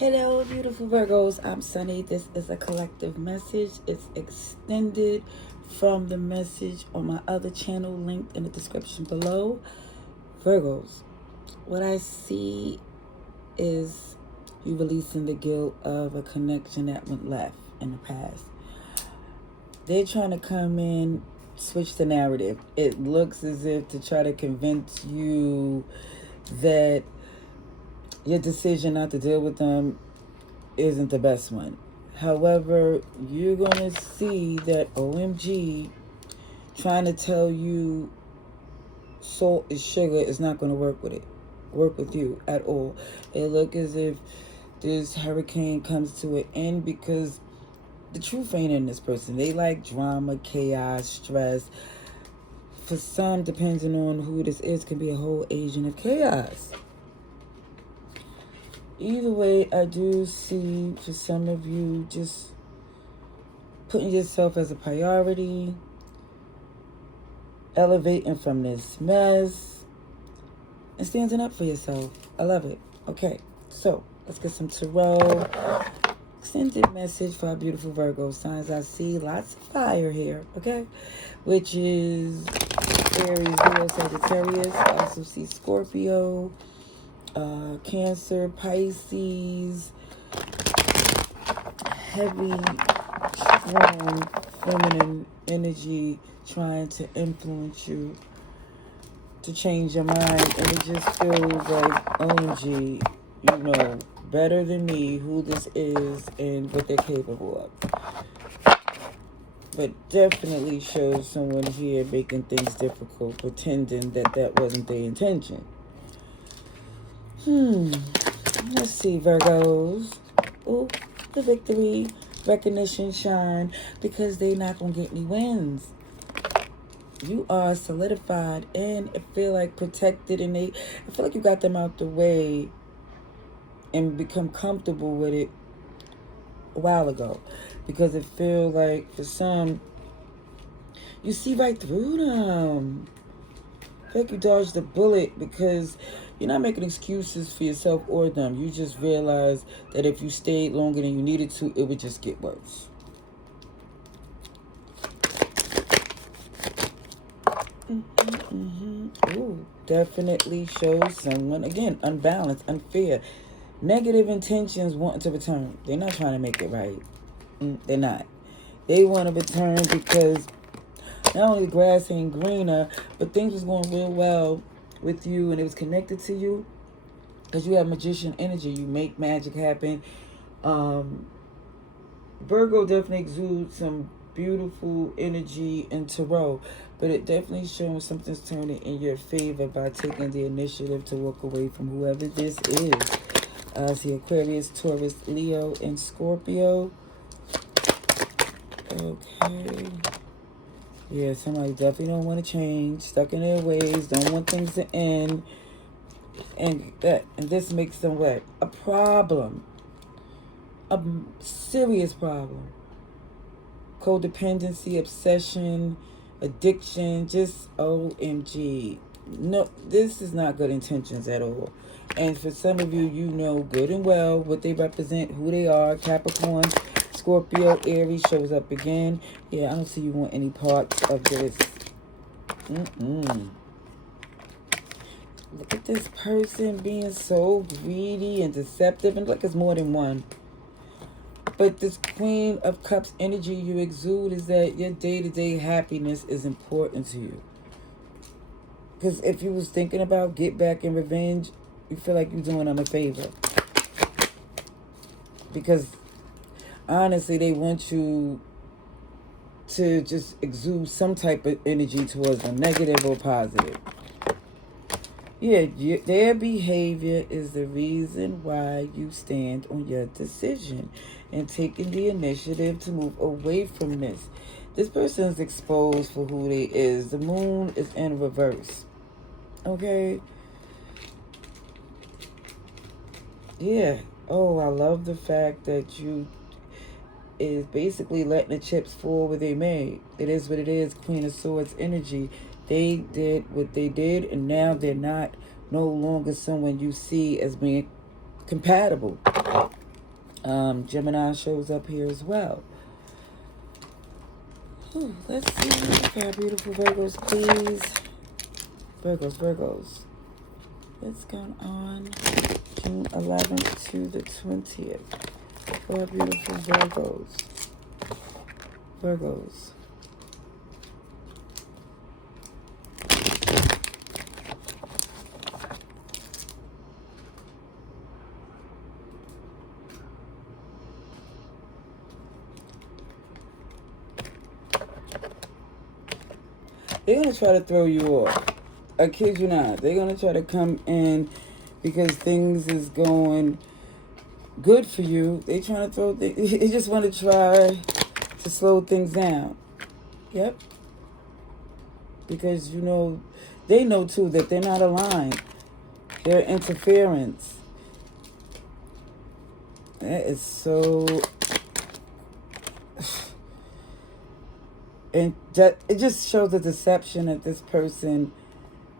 Hello, beautiful Virgos. I'm Sunny. This is a collective message. It's extended from the message on my other channel linked in the description below. Virgos, what I see is you releasing the guilt of a connection that went left in the past. They're trying to come in, switch the narrative. It looks as if to try to convince you that your decision not to deal with them isn't the best one. However, you're going to see that OMG trying to tell you salt is sugar is not going to work with you at all. It look as if this hurricane comes to an end because the truth ain't in this person. They like drama, chaos, stress. For some, depending on who this is, can be a whole agent of chaos. Either way, I do see for some of you just putting yourself as a priority, elevating from this mess, and standing up for yourself. I love it. Okay, so let's get some tarot. Extended message for our beautiful Virgo signs. I see lots of fire here, okay? Which is Aries, Leo, Sagittarius. I also see Scorpio, Cancer, Pisces, heavy, strong, feminine energy trying to influence you to change your mind. And it just feels like, OMG, you know better than me who this is and what they're capable of. But definitely shows someone here making things difficult, pretending that that wasn't their intention. Let's see, Virgos. Ooh, the victory, recognition, shine, because they not going to get any wins. You are solidified and I feel like protected, and I feel like you got them out the way and become comfortable with it a while ago. Because it feels like for some, you see right through them. I feel like you dodged the bullet because you're not making excuses for yourself or them. You just realize that if you stayed longer than you needed to, it would just get worse. Ooh, definitely shows someone, again, unbalanced, unfair, negative intentions wanting to return. They're not trying to make it right. They're not. They want to return because not only the grass ain't greener, but things was going real well with you and it was connected to you because you have magician energy. You make magic happen. Virgo definitely exudes some beautiful energy in tarot, but it definitely shows something's turning in your favor by taking the initiative to walk away from whoever this is. I see Aquarius, Taurus, Leo, and Scorpio. Okay. Yeah, somebody definitely don't want to change, stuck in their ways, don't want things to end. And this makes them what? A problem. A serious problem. Codependency, obsession, addiction, just OMG. No, this is not good intentions at all. And for some of you, you know good and well what they represent, who they are. Capricorn, Scorpio, Aries shows up again. Yeah, I don't see you want any parts of this. Look at this person being so greedy and deceptive. And look, it's more than one. But this Queen of Cups energy you exude is that your day-to-day happiness is important to you. Because if you was thinking about get back and revenge, you feel like you're doing them a favor. Because honestly, they want you to just exude some type of energy towards them, negative or positive. Yeah, their behavior is the reason why you stand on your decision and taking the initiative to move away from this. This person is exposed for who they is. The moon is in reverse. Okay? Yeah. Oh, I love the fact that you is basically letting the chips fall where they may. It is what it is. Queen of Swords energy. They did what they did, and now they're not no longer someone you see as being compatible. Gemini shows up here as well. Ooh, let's see for our beautiful Virgos, please. Virgos. What's going on June 11th to the 20th for our beautiful Virgos. They're going to try to throw you off. I kid you not. They're going to try to come in because things is going good for you. They trying to throw things. They just want to try to slow things down. Yep. Because, you know, they know too that they're not aligned. They're interference. That is so... And it just shows the deception that this person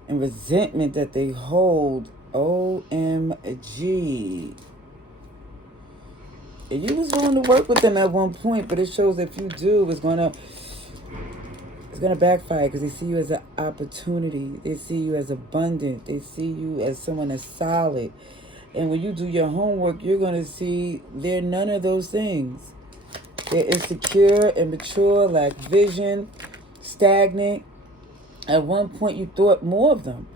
and resentment that they hold. OMG. And you was willing to work with them at one point, but it shows if you do, it's gonna backfire because they see you as an opportunity. They see you as abundant. They see you as someone that's solid. And when you do your homework, you're gonna see they're none of those things. They're insecure, immature, lack vision, stagnant. At one point, you thought more of them.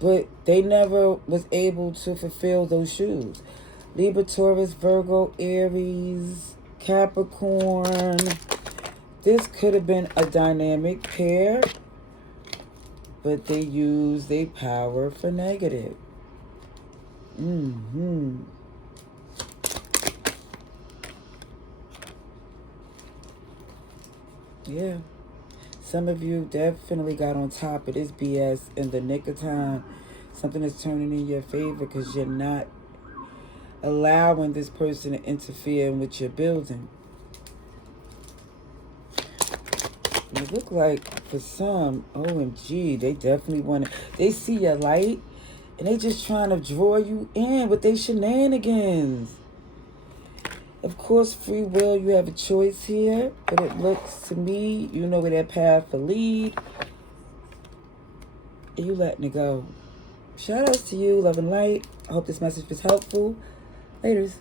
But they never was able to fulfill those shoes. Libra, Taurus, Virgo, Aries, Capricorn. This could have been a dynamic pair. But they use their power for negative. Yeah. Some of you definitely got on top of this BS in the nick of time. Something is turning in your favor because you're not allowing this person to interfere in what you're building. It look like for some, OMG, they definitely want to. They see your light and they just trying to draw you in with their shenanigans. Of course, free will, you have a choice here, but it looks to me, you know where that path will lead, and you letting it go. Shout outs to you, love and light. I hope this message was helpful. Laters.